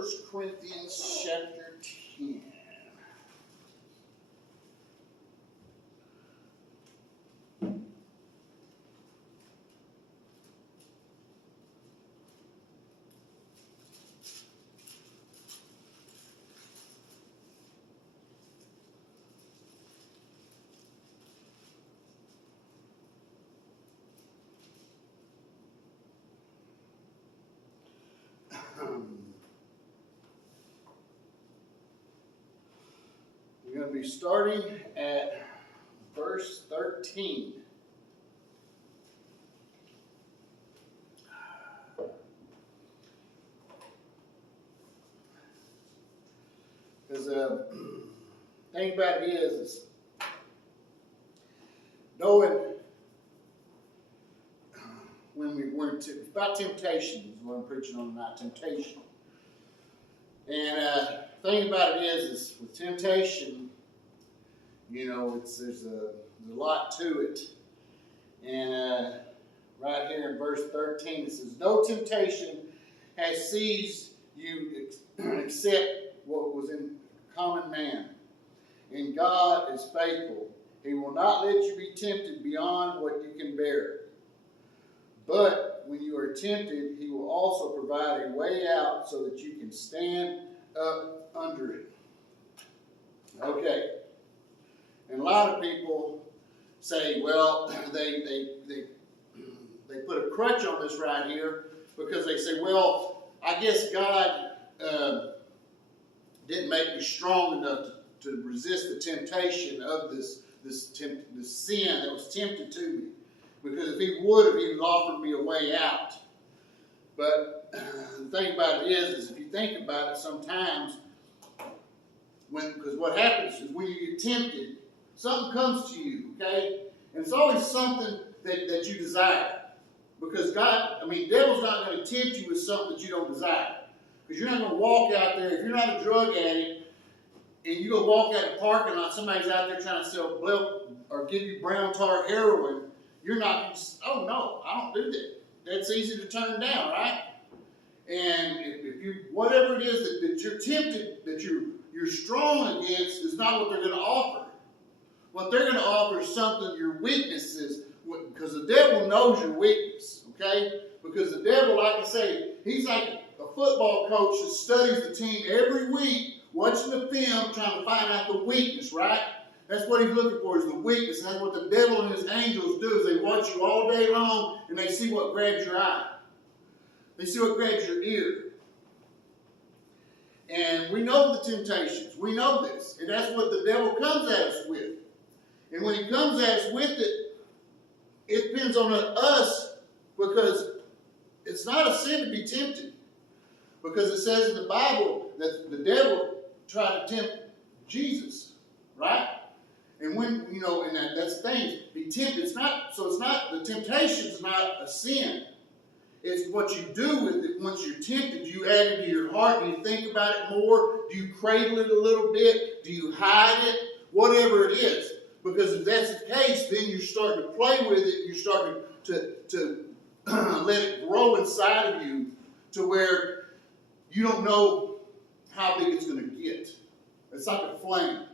First Corinthians chapter 10. We're going to be starting at verse 13. Because the thing about it is knowing when we weren't about temptation is what I'm preaching on tonight, temptation. And the thing about it is with temptation, you know, there's a lot to it. And right here in verse 13, it says, "No temptation has seized you except what was in common man. And God is faithful. He will not let you be tempted beyond what you can bear. But when you are tempted, He will also provide a way out so that you can stand up under it." Okay. And a lot of people say, well, they put a crutch on this right here because they say, well, I guess God didn't make me strong enough to resist the temptation of this sin that was tempted to me. Because if He would have, He would have offered me a way out. But the thing about it is if you think about it sometimes, because what happens is when you get tempted, something comes to you, okay? And it's always something that you desire. Because devil's not going to tempt you with something that you don't desire. Because you're not going to walk out there, if you're not a drug addict, and you go walk out the parking lot, somebody's out there trying to sell or give you brown tar heroin, you're not, oh no, I don't do that. That's easy to turn down, right? And if you, whatever it is that you're tempted, that you're strong against, is not what they're going to offer. What they're going to offer is something, your weaknesses, because the devil knows your weakness, okay? Because the devil, like I say, he's like a football coach that studies the team every week, watching the film, trying to find out the weakness, right? That's what he's looking for, is the weakness. And that's what the devil and his angels do, is they watch you all day long, and they see what grabs your eye. They see what grabs your ear. And we know the temptations. We know this. And that's what the devil comes at us with. And when he comes at us with it, it depends on us, because it's not a sin to be tempted. Because it says in the Bible that the devil tried to tempt Jesus, right? And when, and that's the thing, be tempted. The temptation's not a sin. It's what you do with it once you're tempted. Do you add it to your heart? Do you think about it more? Do you cradle it a little bit? Do you hide it? Whatever it is. Because if that's the case, then you're starting to play with it. You're starting to let it grow inside of you to where you don't know how big it's going to get. It's like a flame.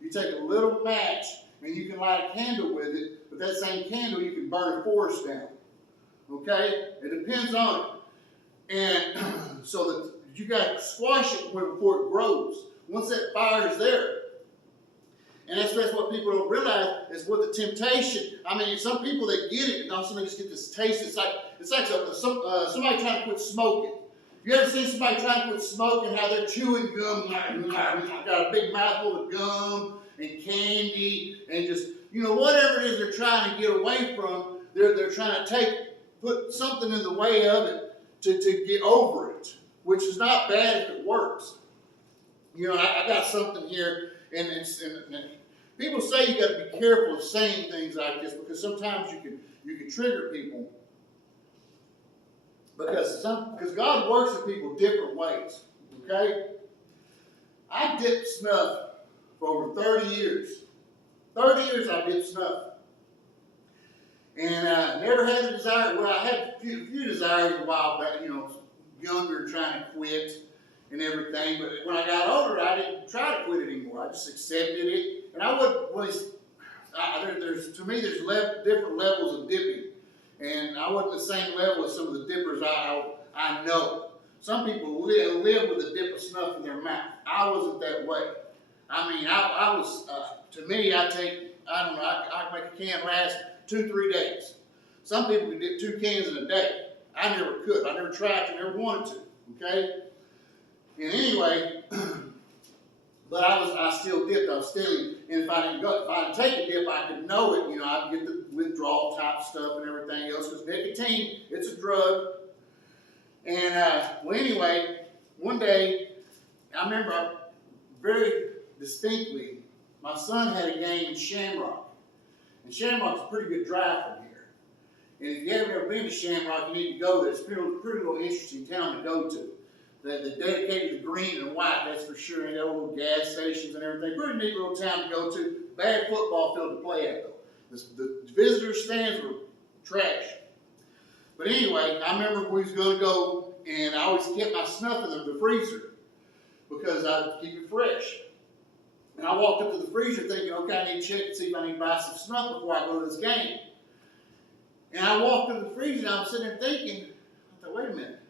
You take a little match and you can light a candle with it, but that same candle you can burn a forest down. Okay? It depends on it. And so that you got to squash it before it grows. Once that fire is there. And that's what people don't realize is with the temptation. Some people that get it, and also they just get this taste. It's like somebody trying to quit smoking. You ever seen somebody trying to quit smoking, how they're chewing gum, got a big mouthful of gum and candy, and just, whatever it is they're trying to get away from, they're trying to put something in the way of it to get over it, which is not bad if it works. I got something here, and people say you got to be careful of saying things like this, because sometimes you can trigger people. Because God works with people different ways. Okay? I dipped snuff for over 30 years. 30 years I dipped snuff. And never had the desire. Well, I had a few desires a while back, younger, trying to quit. and everything. But when I got older, I didn't try to quit it anymore. I just accepted it, and I would really. To me, there's different levels of dipping, and I wasn't the same level as some of the dippers I know. Some people live with a dip of snuff in their mouth. I wasn't that way. I mean, I was. To me, I don't know. I make a can last 2-3 days. Some people can dip 2 cans in a day. I never could. I never tried to. Never wanted to. Okay. And anyway. But I still dipped. I was stealing, and if I didn't take a dip, I could know it. You know, I'd get the withdrawal type stuff and everything else because nicotine, it's a drug. And well, anyway, one day I remember very distinctly, my son had a game in Shamrock, and Shamrock's a pretty good drive from here. And if you haven't ever been to Shamrock, you need to go there. It's a pretty little interesting town to go to. They dedicated to green and white, that's for sure, and little gas stations and everything. Pretty neat little town to go to. Bad football field to play at, though. The visitor stands were trash. But anyway, I remember we was going to go, and I always kept my snuff in the freezer because I'd keep it fresh. And I walked up to the freezer thinking, okay, I need to check and see if I need to buy some snuff before I go to this game. And I walked up to the freezer, and I was sitting there thinking, I thought, wait a minute.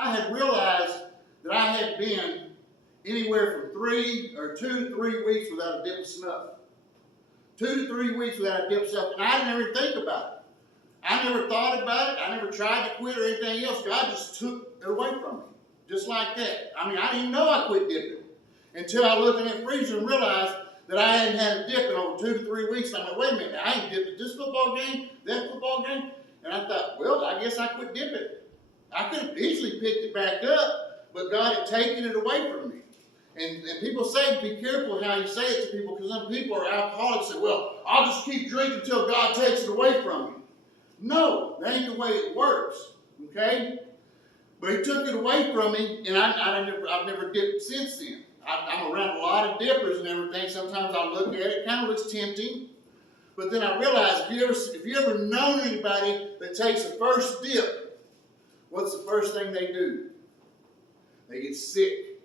I had realized that I had been anywhere from 2 to 3 weeks without a dip of snuff. 2 to 3 weeks without a dip of snuff, and I didn't ever think about it. I never thought about it. I never tried to quit or anything else. God just took it away from me, just like that. I mean, I didn't even know I quit dipping until I looked in that freezer and realized that I hadn't had a dip in over 2 to 3 weeks. And I'm like, wait a minute, I ain't dipped at this football game, that football game. And I thought, well, I guess I quit dipping. I could have easily picked it back up, but God had taken it away from me. And people say, be careful how you say it to people, because some people are alcoholics and say, well, I'll just keep drinking until God takes it away from me. No, that ain't the way it works, okay? But He took it away from me, and I've never dipped since then. I'm around a lot of dippers and everything. Sometimes I look at it, it kind of looks tempting. But then I realize, if you ever known anybody that takes the first dip, what's the first thing they do? They get sick.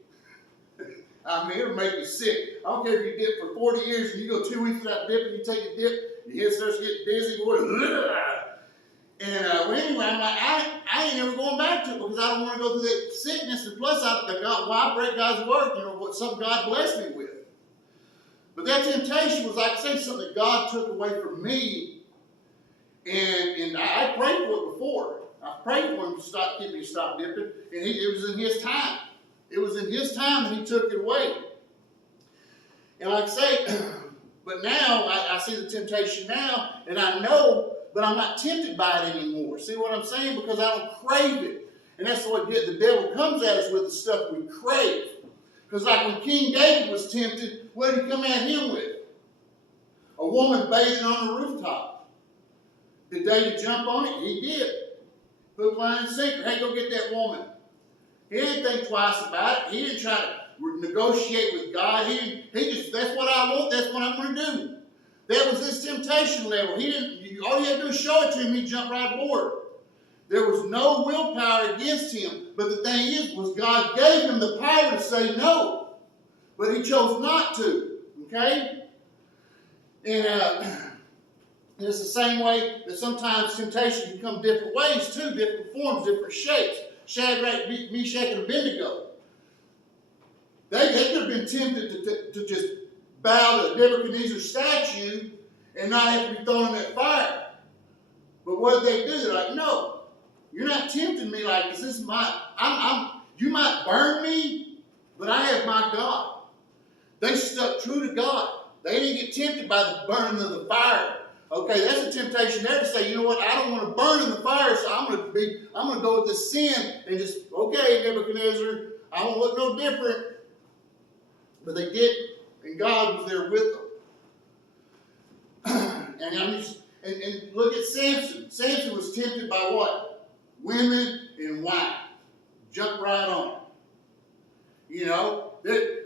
I mean, it'll make you sick. I don't care if you dip for 40 years and you go 2 weeks without dipping, you take a dip, your head starts to get dizzy, and anyway, I'm like, I ain't never going back to it because I don't want to go through that sickness. And plus, why break God's word? You know, what something God blessed me with. But that temptation was, like I say, something that God took away from me, and I prayed for it before. I prayed for Him to get me to stop dipping, and it was in His time. It was in His time that He took it away. And like I say, but now I see the temptation now, and I know, but I'm not tempted by it anymore. See what I'm saying? Because I don't crave it. And that's what the devil comes at us with, the stuff we crave. Because like when King David was tempted, what did he come at him with? A woman bathing on the rooftop. Did David jump on it? He did. Hook, line, and sinker. Hey, go get that woman. He didn't think twice about it. He didn't try to negotiate with God. He just, that's what I want, that's what I'm going to do. That was his temptation level. All you had to do is show it to him, he'd jump right aboard. There was no willpower against him, but the thing was God gave him the power to say no, but he chose not to, okay? And it's the same way that sometimes temptation can come different ways too, different forms, different shapes. Shadrach, Meshach, and Abednego. They could have been tempted to just bow to Nebuchadnezzar's statue and not have to be thrown in that fire. But what did they do? They're like, no, you're not tempting me like this. This is you might burn me, but I have my God. They stuck true to God. They didn't get tempted by the burning of the fire. Okay, that's a temptation there to say, you know what, I don't want to burn in the fire, so I'm going to go with the sin and just, okay, Nebuchadnezzar, I don't look no different. But they didn't, and God was there with them. and look at Samson. Samson was tempted by what? Women and wine. Jump right on it. You know,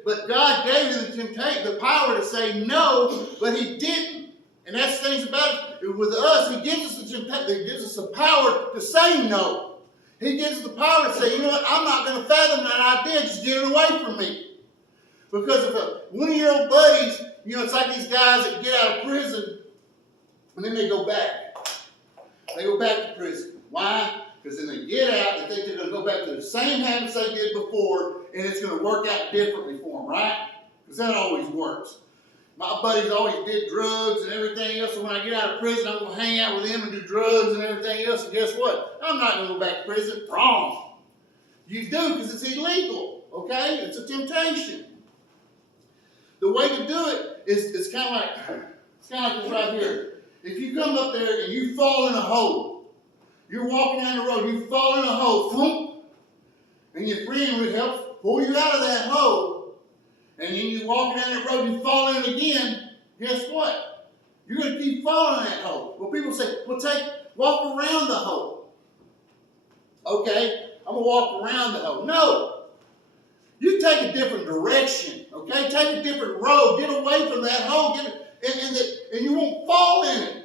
but God gave him the temptation, the power to say no, but he didn't. And that's the thing about it. With us, He gives us the temptation. He gives us the power to say no. He gives the power to say, you know what, I'm not going to fathom that idea, just get it away from me. Because if one of your old buddies, it's like these guys that get out of prison, and then they go back. They go back to prison. Why? Because then they get out, they think they're going to go back to the same habits they did before, and it's going to work out differently for them, right? Because that always works. My buddies always did drugs and everything else, so when I get out of prison, I'm going to hang out with them and do drugs and everything else, and guess what? I'm not going to go back to prison. Wrong. You do because it's illegal, okay? It's a temptation. The way to do it is it's kind of like this right here. If you come up there and you fall in a hole, you're walking down the road, you fall in a hole, thump, and your friend would help pull you out of that hole, and then you walk down that road, you fall in again, guess what? You're going to keep falling in that hole. Well, people say, well, walk around the hole. Okay, I'm going to walk around the hole. No. You take a different direction, okay? Take a different road. Get away from that hole, and you won't fall in it.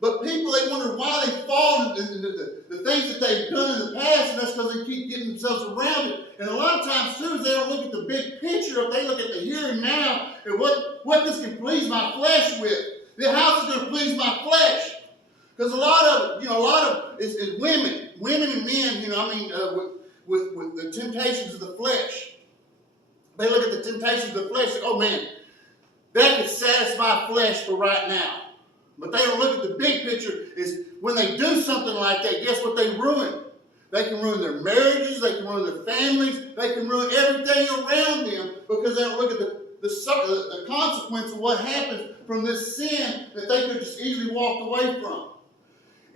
But people, they wonder why they fall in the things that they've done in the past, and that's because they keep getting themselves around it. And a lot of times, too, is they don't look at the big picture. If they look at the here and now, and what this can please my flesh with. How is it going to please my flesh? Because a lot of is women and men, with the temptations of the flesh. They look at the temptations of the flesh and say, oh man, that could satisfy flesh for right now. But they don't look at the big picture is when they do something like that, guess what they ruin? They can ruin their marriages, they can ruin their families, they can ruin everything around them because they don't look at the consequence of what happens from this sin that they could just easily walk away from.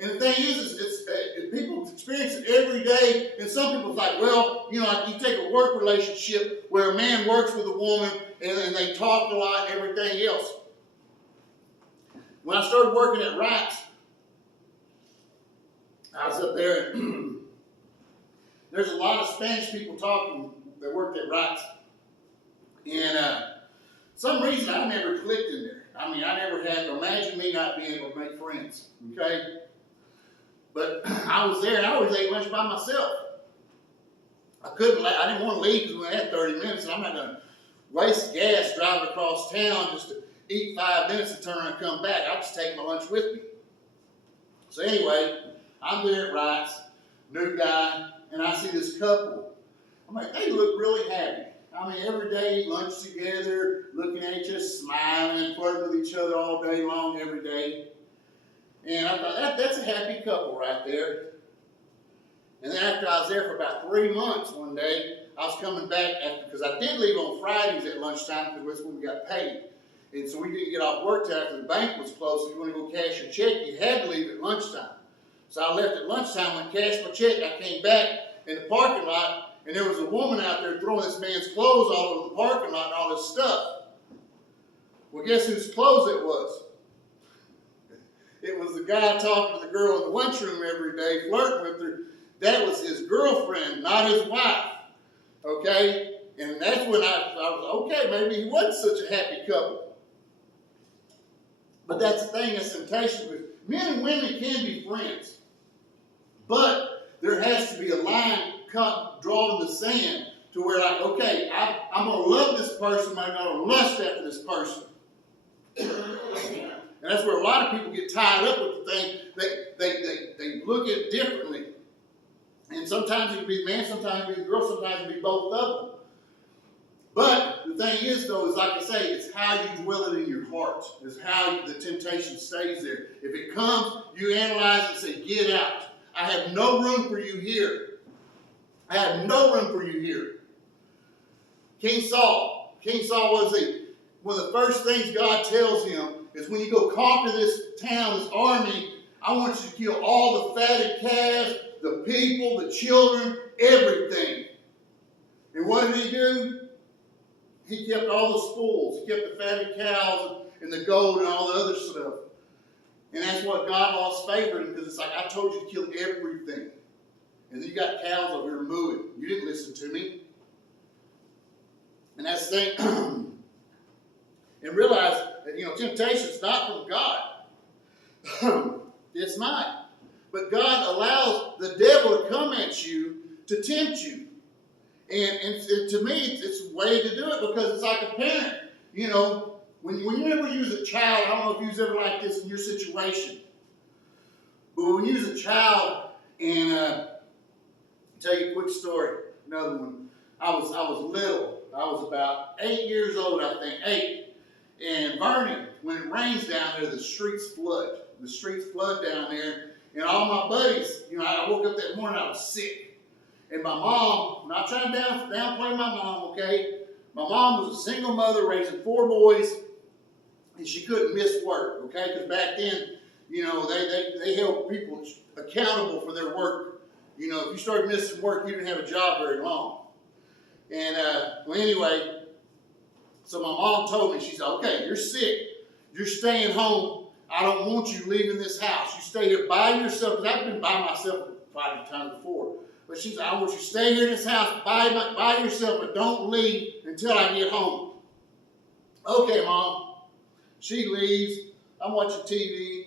And the thing is people experience it every day, and some people's like, well, like you take a work relationship where a man works with a woman and they talk a lot and everything else. When I started working at Wright's, I was up there, and there's a lot of Spanish people talking that worked at Wright's. And some reason I never clicked in there. I never had, imagine me not being able to make friends, okay? But I was there, and I always ate lunch by myself. I didn't want to leave because we had 30 minutes, and I'm not going to waste gas driving across town just to eat 5 minutes and turn around and come back. I'll just take my lunch with me. So anyway, I'm there at Wright's, new guy, and I see this couple. I'm like, they look really happy. Every day, lunch together, looking at each other, smiling and flirting with each other all day long, every day. And I thought, that's a happy couple right there. And then after I was there for about 3 months one day, I was coming back because I did leave on Fridays at lunchtime because that's when we got paid. And so we didn't get off work till after the bank was closed. So if you want to go cash your check, you had to leave at lunchtime. So I left at lunchtime, went cashed my check. I came back in the parking lot, and there was a woman out there throwing this man's clothes all over the parking lot and all this stuff. Well, guess whose clothes it was? It was the guy talking to the girl in the lunchroom every day, flirting with her. That was his girlfriend, not his wife. Okay? And that's when I was, okay, maybe he wasn't such a happy couple. But that's the thing, that's temptation. Men and women can be friends. But there has to be a line drawn in the sand to where, like, okay, I'm going to love this person, but I'm going to lust after this person. And that's where a lot of people get tied up with the thing. They look at it differently. And sometimes it can be the man, sometimes it can be the girl, sometimes it can be both of them. But the thing is, though, is like I say, it's how you dwell it in your heart. It's how the temptation stays there. If it comes, you analyze it and say, get out. I have no room for you here. I have no room for you here. King Saul, what is he? One of the first things God tells him is when you go conquer this town, this army, I want you to kill all the fatted calves, the people, the children, everything. And what did he do? He kept all the spoils. He kept the fatted cows and the gold and all the other stuff. And that's what God lost favor in, because it's like, I told you to kill everything. And then you got cows over here mooing. You didn't listen to me. And that's the thing. And realize that, temptation is not from God. It's not. But God allows the devil to come at you to tempt you. And to me, it's a way to do it because it's like a parent. You know, when you ever use a child, I don't know if you've ever like this in your situation, but when you use a child, and I'll tell you a quick story. Another one. I was little. I was about 8 years old, I think, 8. And Vernon, when it rains down there, the streets flood. The streets flood down there. And all my buddies, you know, I woke up that morning, I was sick. And my mom, I'm not trying to downplay my mom, okay? My mom was a single mother raising 4 boys, and she couldn't miss work, okay? Because back then, you know, they held people accountable for their work. You know, if you started missing work, you didn't have a job very long. And, well, anyway, so my mom told me, she said, okay, you're sick. You're staying home. I don't want you leaving this house. You stay here by yourself, because I've been by myself 5 times before. But she said, I want you to stay here in this house by yourself, but don't leave until I get home. Okay, Mom. She leaves. I'm watching TV.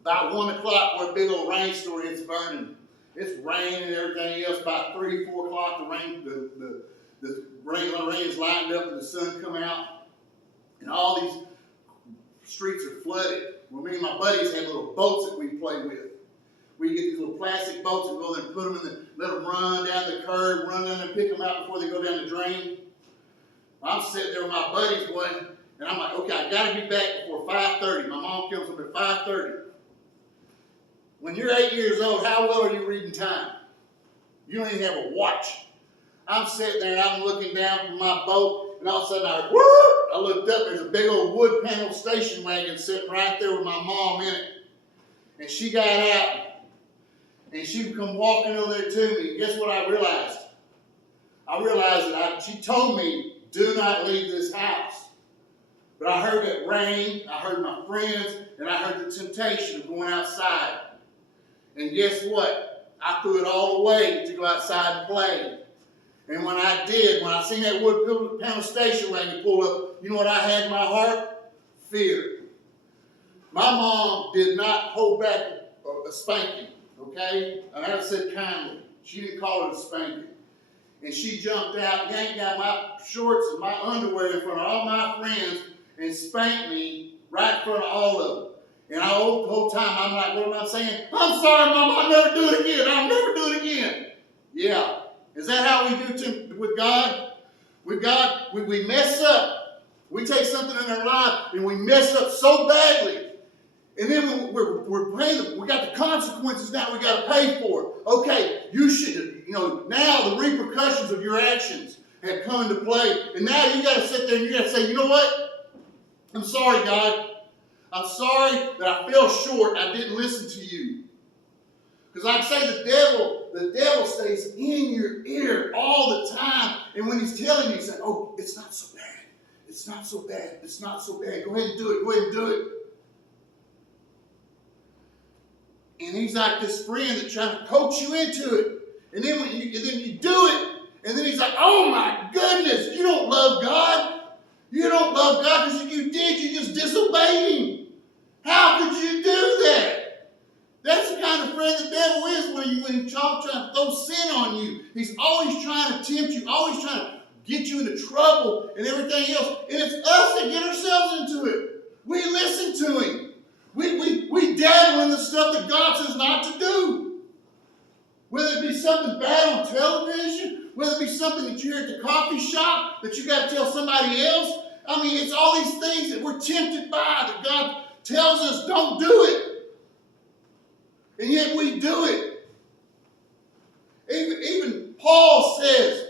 About 1 o'clock, where a big old rainstorm hits Vernon. It's raining and everything else. About 3, 4 o'clock, the rain is lined up and the sun come out. And all these streets are flooded. Well, me and my buddies had little boats that we play with. We get these little plastic boats and go there and put them in let them run down the curb, run down and pick them out before they go down the drain. I'm sitting there with my buddies, boy, and I'm like, okay, I got to be back before 5:30. My mom comes up at 5:30. When you're 8 years old, how well are you reading time? You don't even have a watch. I'm sitting there and I'm looking down from my boat, and all of a sudden I looked up, there's a big old wood panel station wagon sitting right there with my mom in it. And she got out, and she would come walking over there to me. Guess what I realized? I realized that she told me, do not leave this house. But I heard that rain, I heard my friends, and I heard the temptation of going outside. And guess what? I threw it all away to go outside and play. And when I did, when I seen that wood panel station wagon pull up, you know what I had in my heart? Fear. My mom did not hold back a spanking, okay? And I said kindly. She didn't call it a spanking. And she jumped out, yanked out my shorts and my underwear in front of all my friends and spanked me right in front of all of them. And the whole time I'm like, what am I saying? I'm sorry, Mom, I'll never do it again. I'll never do it again. Yeah. Is that how we do with God? With God, we mess up. We take something in our life and we mess up so badly. And then we're paying, we got the consequences now we got to pay for it. Okay, you should, now the repercussions of your actions have come into play. And now you got to sit there and you got to say, you know what? I'm sorry, God. I'm sorry that I fell short. I didn't listen to you. Because like I say, the devil stays in your ear all the time. And when he's telling you, he's saying, oh, it's not so bad. It's not so bad. It's not so bad. Go ahead and do it. Go ahead and do it. And he's like this friend that's trying to coax you into it. And then when you do it, and then he's like, oh my goodness, you don't love God. You don't love God because if you did, you just disobeyed him. How could you do that? That's the kind of friend the devil is when he's trying to throw sin on you. He's always trying to tempt you, always trying to get you into trouble and everything else. And it's us that get ourselves into it. We listen to him. We dabble in the stuff that God says not to do. Whether it be something bad on television, whether it be something that you hear at the coffee shop that you got to tell somebody else. I mean, it's all these things that we're tempted by that God tells us don't do it. And yet we do it. Even Paul says,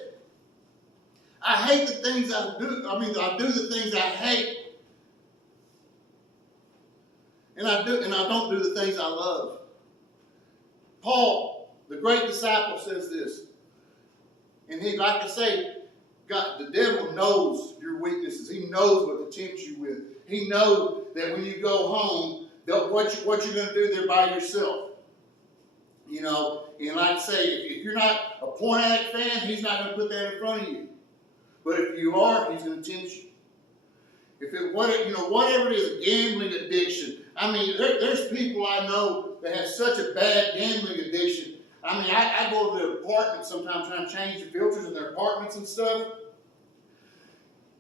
I hate the things I do. I do the things I hate. And I don't do the things I love. Paul, the great disciple, says this. And he, like I say, God, the devil knows your weaknesses. He knows what to tempt you with. He knows that when you go home, what you're going to do there by yourself. And like I say, if you're not a porn addict fan, he's not going to put that in front of you. But if you are, he's going to tempt you. Whatever it is, a gambling addiction, I mean, there's people I know that have such a bad gambling addiction. I mean, I go to their apartments sometimes trying to change the filters in their apartments and stuff,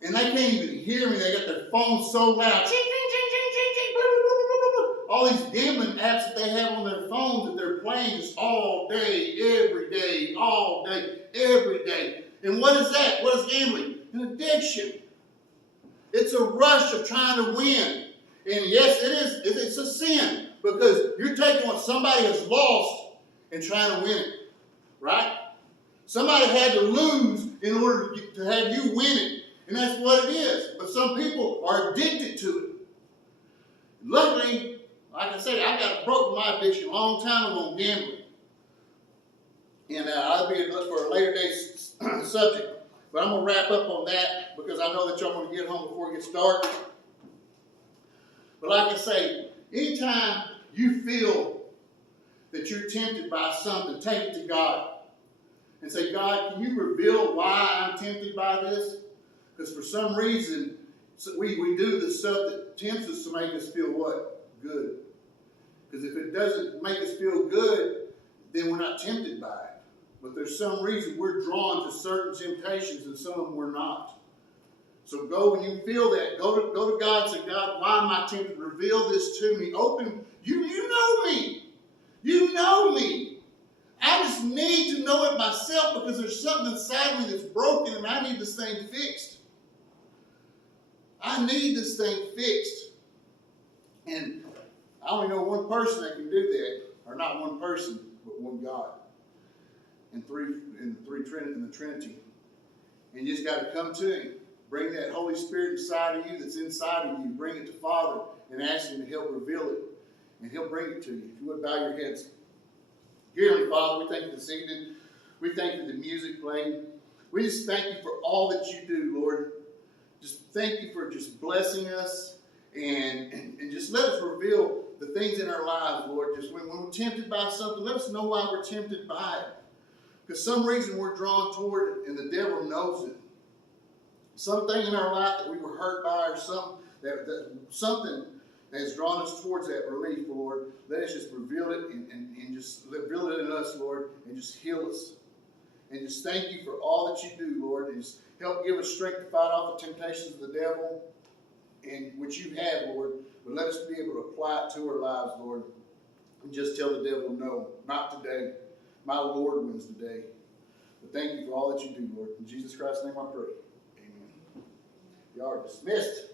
and they can't even hear me. They got their phones so loud. Ching, ching, ching, ching, ching, ching, blah, blah, blah, blah, blah. All these gambling apps that they have on their phones that they're playing just all day, every day, all day, every day. And what is that? What is gambling? An addiction. It's a rush of trying to win. And yes, it is. It's a sin because you're taking what somebody has lost and trying to win it, right? Somebody had to lose in order to have you win it, and that's what it is. But some people are addicted to it. Luckily, like I say, I broke my addiction a long time ago on gambling, and I'll be for a later day subject. But I'm gonna wrap up on that because I know that y'all want to get home before it gets dark. But like I say, anytime you feel that you're tempted by something, take it to God and say, God, can you reveal why I'm tempted by this? Because for some reason, we do the stuff that tempts us to make us feel what? Good. Because if it doesn't make us feel good, then we're not tempted by it. But there's some reason we're drawn to certain temptations and some of them we're not. So go when you feel that. Go to God and say, God, why am I tempted? Reveal this to me. Open. You know me. You know me. I just need to know it myself because there's something inside me that's broken and I need this thing fixed. I need this thing fixed. And I only know one person that can do that. Or not one person, but one God. In the Trinity. And you just got to come to Him. Bring that Holy Spirit inside of you that's inside of you. Bring it to Father and ask Him to help reveal it. And He'll bring it to you. If you would bow your heads. Dear Heavenly Father, we thank you this evening. We thank you for the music playing. We just thank you for all that you do, Lord. Just thank you for just blessing us and just let us reveal the things in our lives, Lord. Just when we're tempted by something, let us know why we're tempted by it. Because some reason we're drawn toward it, and the devil knows it. Something in our life that we were hurt by, or something that has drawn us towards that relief, Lord. Let us just reveal it and just reveal it in us, Lord, and just heal us. And just thank you for all that you do, Lord. And just help give us strength to fight off the temptations of the devil, and which you have, Lord. But let us be able to apply it to our lives, Lord. And just tell the devil, no, not today. My Lord wins the day. But thank you for all that you do, Lord. In Jesus Christ's name I pray. Amen. You are dismissed.